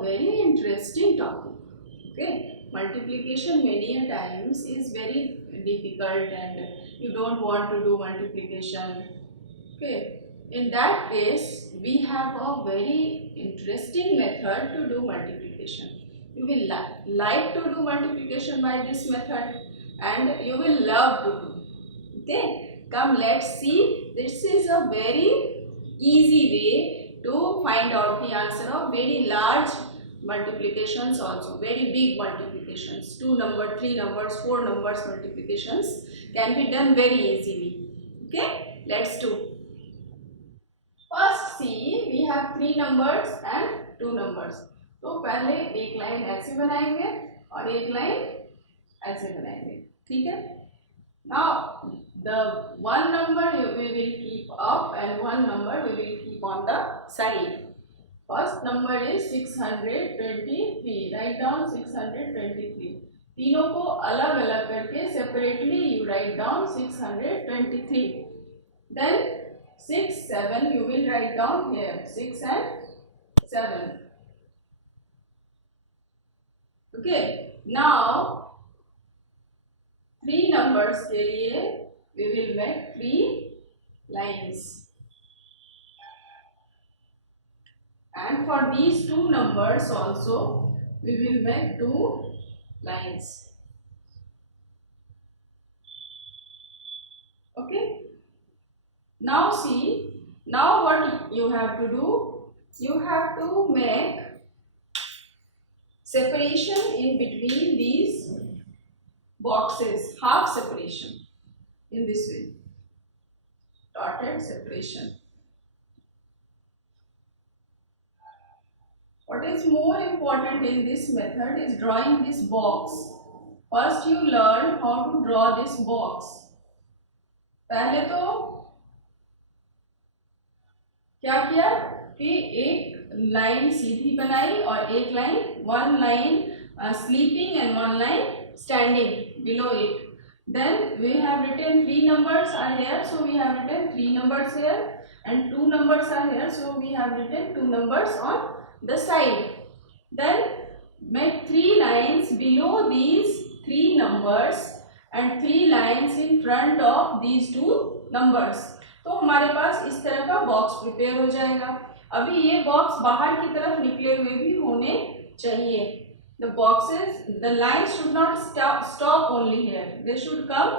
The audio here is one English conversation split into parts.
very interesting topic. Okay, multiplication many a times is very difficult and you don't want to do multiplication. Okay, in that case we have a very interesting method to do multiplication. You will like to do multiplication by this method and you will love to do. Okay, come let's see. This is a very easy way to find out the answer of very large multiplications, also very big multiplications. 2 number, 3 numbers, 4 numbers multiplications can be done very easily. Okay, let's do. First see, we have 3 numbers and 2 numbers. तो पहले एक line ऐसे बनाएंगे और एक line ऐसे बनाएंगे. ठीक है. Now the one number we will keep up and one number we will keep on the side. First number is 623. Write down 623. तीनों को अलग अलग करके separately you write down 623. Then 6, 7 you will write down here. 6 and 7. Okay. Now 3 numbers के लिए we will make 3 lines. And for these 2 numbers also we will make 2 lines. Okay. Now see, now what you have to do, you have to make separation in between these boxes, half separation in this way, dotted separation. What is more important in this method is drawing this box. First you learn how to draw this box. पहले तो क्या किया कि एक line सीधी बनाई और एक line, one line sleeping and one line standing below it. Then we have written 3 numbers are here, so we have written 3 numbers here, and 2 numbers are here, so we have written 2 numbers on the side. Then make 3 lines below these 3 numbers and 3 lines in front of these 2 numbers. तो हमारे पास इस तरह का box prepare हो जाएगा. अभी ये box बाहर की तरफ निकले हुए भी होने चाहिए. The boxes, the lines should not stop only here. They should come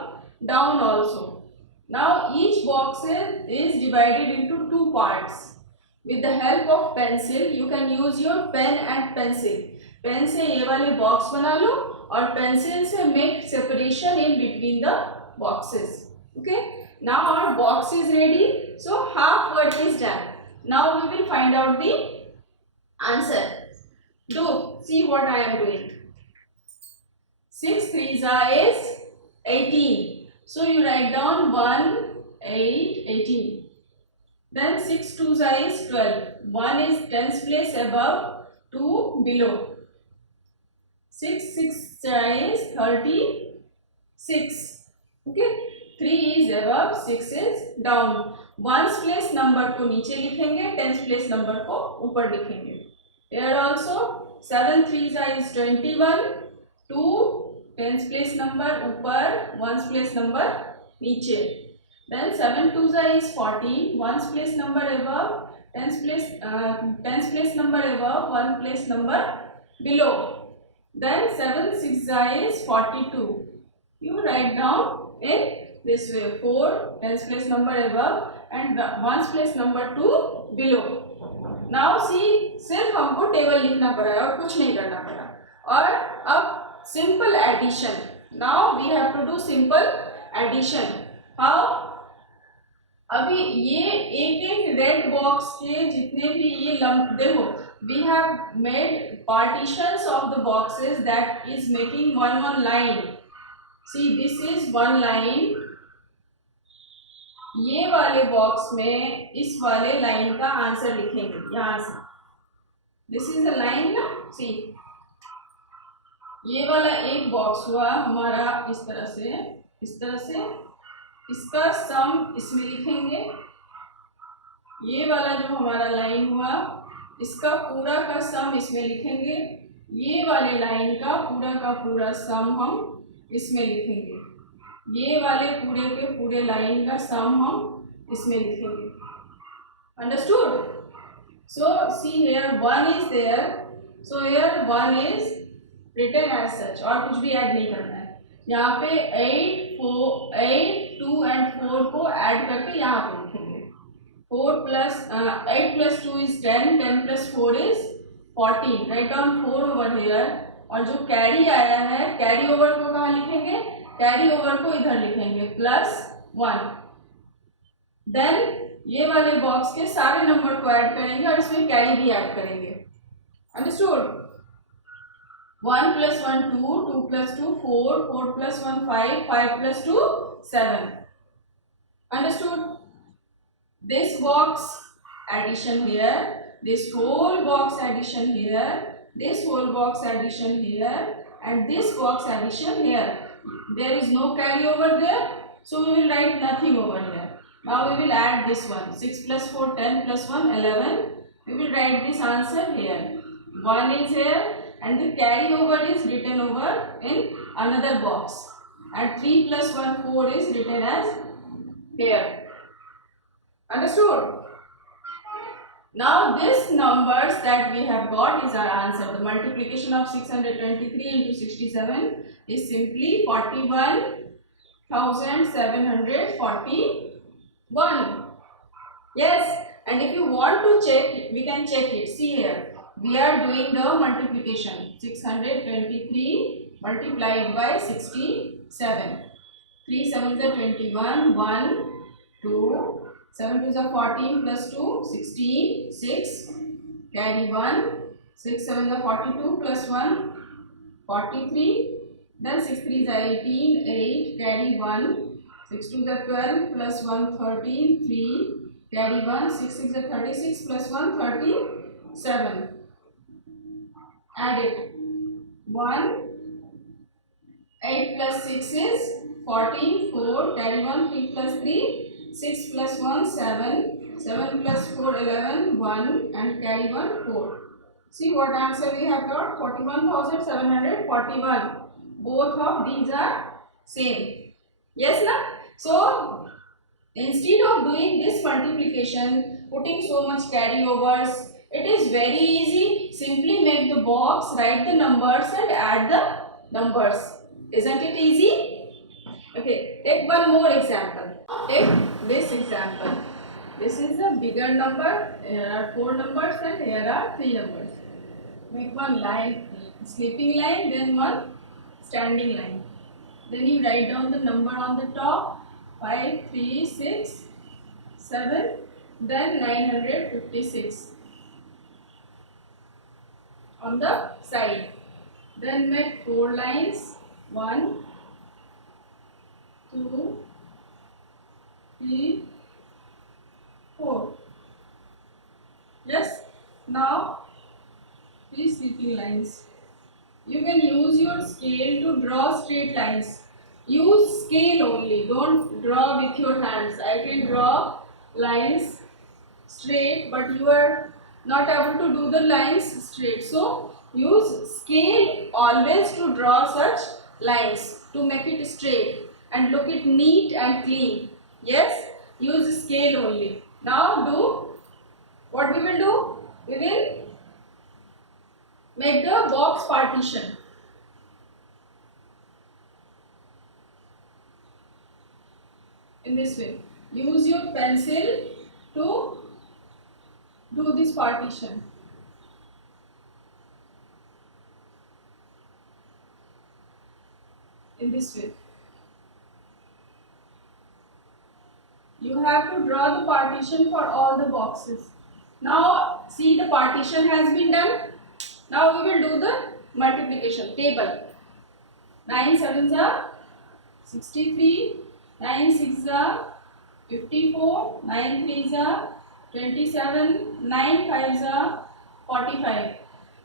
down also. Now each box is divided into 2 parts. With the help of pencil, you can use your pen and pencil. Pen से ये वाले box बना लो और pencil से make separation in between the boxes. Okay. Now our box is ready. So half work is done. Now we will find out the answer. Do see what I am doing. 6 3s is 18. So you write down 1 8 18. Then 6 2s is 12. 1 is tens place above, 2 below. 6 6 is 36. Okay. 3 is above, 6 is down. Ones place number को नीचे लिखेंगे, tens place number को ऊपर लिखेंगे. Here also 7 3s is 21. 2 tens place number ऊपर, ones place number नीचे. Then 7 2s is 14. Ones place number above, tens place number above, one place number below. Then 7 6 is 42. You write down in this way. 4 tens place number above and ones place number 2 below. Now see, सिर्फ हमको table लिखना पड़ा है और कुछ नहीं करना पड़ा. और अब simple addition. Now we have to do simple addition. How? अभी ये एक रेड बॉक्स के जितने भी ये लंब देखो, we have made partitions of the boxes that is making one line. See, this is one line. ये वाले बॉक्स में इस वाले लाइन का आंसर लिखेंगे यहाँ से. दिस इज द लाइन ना. सी, ये वाला एक बॉक्स हुआ हमारा इस तरह से. इसका सम इसमें लिखेंगे. ये वाला जो हमारा लाइन हुआ इसका पूरा का सम इसमें लिखेंगे, ये वाले लाइन का पूरा सम हम इसमें लिखेंगे, ये वाले पूरे के पूरे लाइन का सम हम इसमें लिखेंगे। Understood? So see here 1 is there, so here 1 is written as such, और कुछ भी ऐड नहीं करना है। यहाँ पे 8, 2 एंड 4 को ऐड करके यहाँ पे लिखेंगे। 8 plus 2 is 10, 10 plus 4 is 14. Write down 4 over here. और जो कैरी आया है, कैरी ओवर को कहाँ लिखेंगे? कैरी ओवर को इधर लिखेंगे +1। देन ये वाले बॉक्स के सारे नंबर को ऐड करेंगे और इसमें कैरी भी ऐड करेंगे। Understood? 1 plus 1 2, 2 plus 2 4, 4 plus 1 5, 5 plus 2 7. Understood? This box addition here, this whole box addition here, this whole box addition here, and this box addition here. There is no carry over there, so we will write nothing over here. Now we will add this one. 6 plus 4, 10 plus 1, 11. We will write this answer here. 1 is here, and the carry over is written over in another box. And 3 plus 1, 4 is written as here. Understood? Now this numbers that we have got is our answer. The multiplication of 623 into 67 is simply 41,741. Yes, and if you want to check, we can check it. See here, we are doing the multiplication. 623 multiplied by 67. 3 7s are 21, 1, 2, 7 2s are 14 plus 2, 16, 6, carry 1, 6 7s are 42 plus 1, 43, then 6 3s are 18, 8, carry 1, 6 2s are 12 plus 1, 13, 3, carry 1, 6 6 are 36 plus 1, 37. Add it. 1, 8 plus 6 is 14, 4, carry 1, 3 plus 3, 6 plus 1, 7, 7 plus 4, 11, 1 and carry 1, 4. See what answer we have got? 41,741. Both of these are same. Yes, na? So, instead of doing this multiplication, putting so much carryovers, it is very easy. Simply make the box, write the numbers and add the numbers. Isn't it easy? Okay, take one more example. Take this example. This is a bigger number. Here are 4 numbers and here are 3 numbers. Make one line, sleeping line, then one standing line. Then you write down the number on the top, 5, 3, 6, 7, then 956 on the side. Then make 4 lines, 1, 2, 3, 4. Yes. Now these sleeping lines. You can use your scale to draw straight lines. Use scale only. Don't draw with your hands. I can draw lines straight, but you are not able to do the lines straight. So use scale always to draw such lines to make it straight and look it neat and clean. Yes, use scale only. Now do what we will do. We will make the box partition. In this way, use your pencil to do this partition. In this way. You have to draw the partition for all the boxes. Now see, the partition has been done. Now we will do the multiplication table. 9 7s are 63, 9 6s are 54, 9 3s are 27, 9 5s are 45.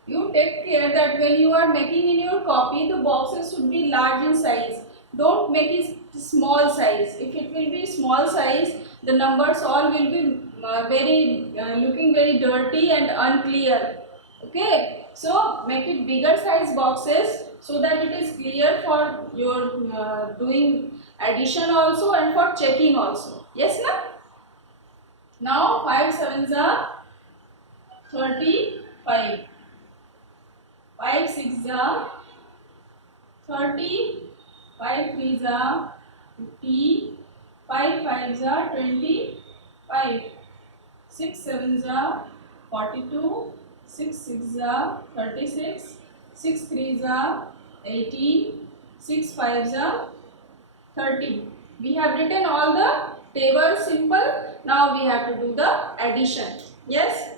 You take care that when you are making in your copy, the boxes should be large in size. don't make it small size. If it will be small size, the numbers all will be looking very dirty and unclear. Okay, so make it bigger size boxes so that it is clear for your doing addition also and for checking also. Yes, na? Now 5 sevens are 35, 5 sixes are 30, 5 threes are 50, 5 fives are 25, 6 sevens are 42, 6 sixes are 36, 6 threes are 18, 6 fives are 30. We have written all the table simple. Now we have to do the addition. Yes.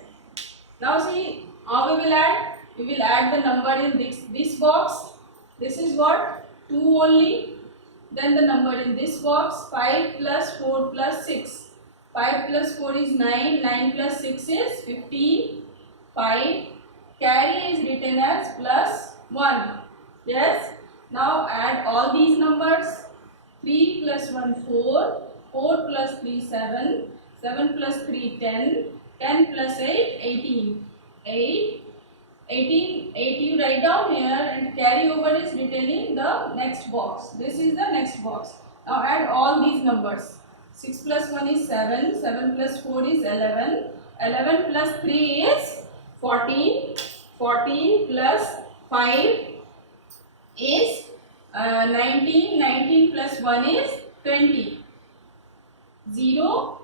Now see how we will add. We will add the number in this box. This is what? 2 only. Then the number in this box, 5 plus 4 plus 6. 5 plus 4 is 9. 9 plus 6 is 15. 5. Carry is written as plus 1. Yes. Now add all these numbers. 3 plus 1 4. 4 plus 3 7. 7 plus 3 10. 10 plus 8 18. 8. 18, 8 you write down here and carry over is written in the next box. This is the next box. Now add all these numbers. 6 plus 1 is 7, 7 plus 4 is 11, 11 plus 3 is 14, 14 plus 5 is 19, 19 plus 1 is 20, 0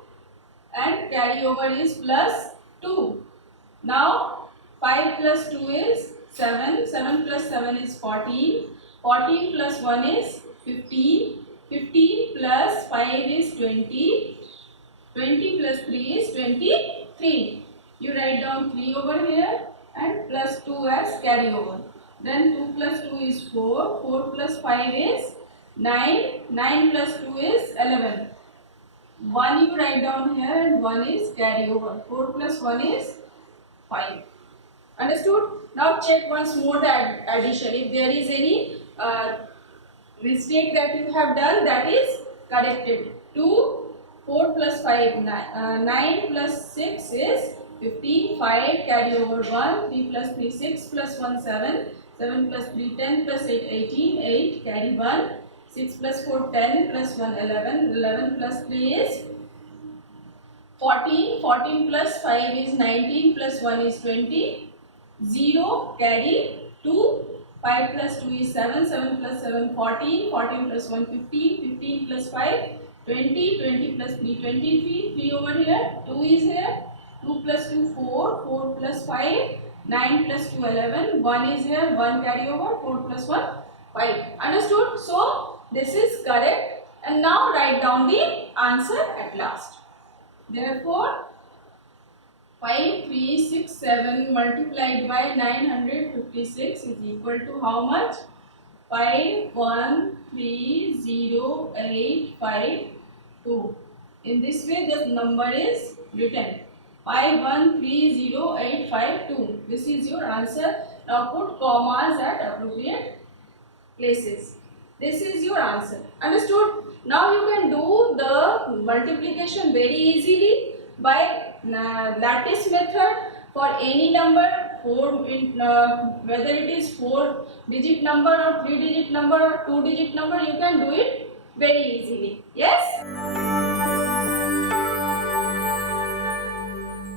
and carry over is plus 2. Now 5 plus 2 is 7, 7 plus 7 is 14, 14 plus 1 is 15, 15 plus 5 is 20, 20 plus 3 is 23. You write down 3 over here and plus 2 as carry over. Then 2 plus 2 is 4, 4 plus 5 is 9, 9 plus 2 is 11. 1 you write down here and 1 is carry over. 4 plus 1 is 5. Understood? Now check once more the addition. If there is any mistake that you have done, that is corrected. 2, 4 plus 5, 9 plus 6 is 15, 5 carry over 1, 3 plus 3 6 plus 1 7, 7 plus 3 10 plus 8 18, 8 carry 1, 6 plus 4 10 plus 1 11, 11 plus 3 is 14, 14 plus 5 is 19 plus 1 is 20, 0 carry 2, 5 plus 2 is 7, 7 plus 7 14, 14 plus 1 15, 15 plus 5 20, 20 plus 3 23, 3 over here, 2 is here, 2 plus 2 4, 4 plus 5, 9 plus 2 11, 1 is here, 1 carry over, 4 plus 1 5. Understood? So this is correct and now write down the answer at last. Therefore 5367 multiplied by 956 is equal to how much? 513085. In this way the number is written 513085. This is your answer. Now put commas at appropriate places. This is your answer. Understood? Now you can do the multiplication very easily by lattice method for any number, whether it is 4-digit number or 3-digit number or 2-digit number, you can do it very easily. Yes?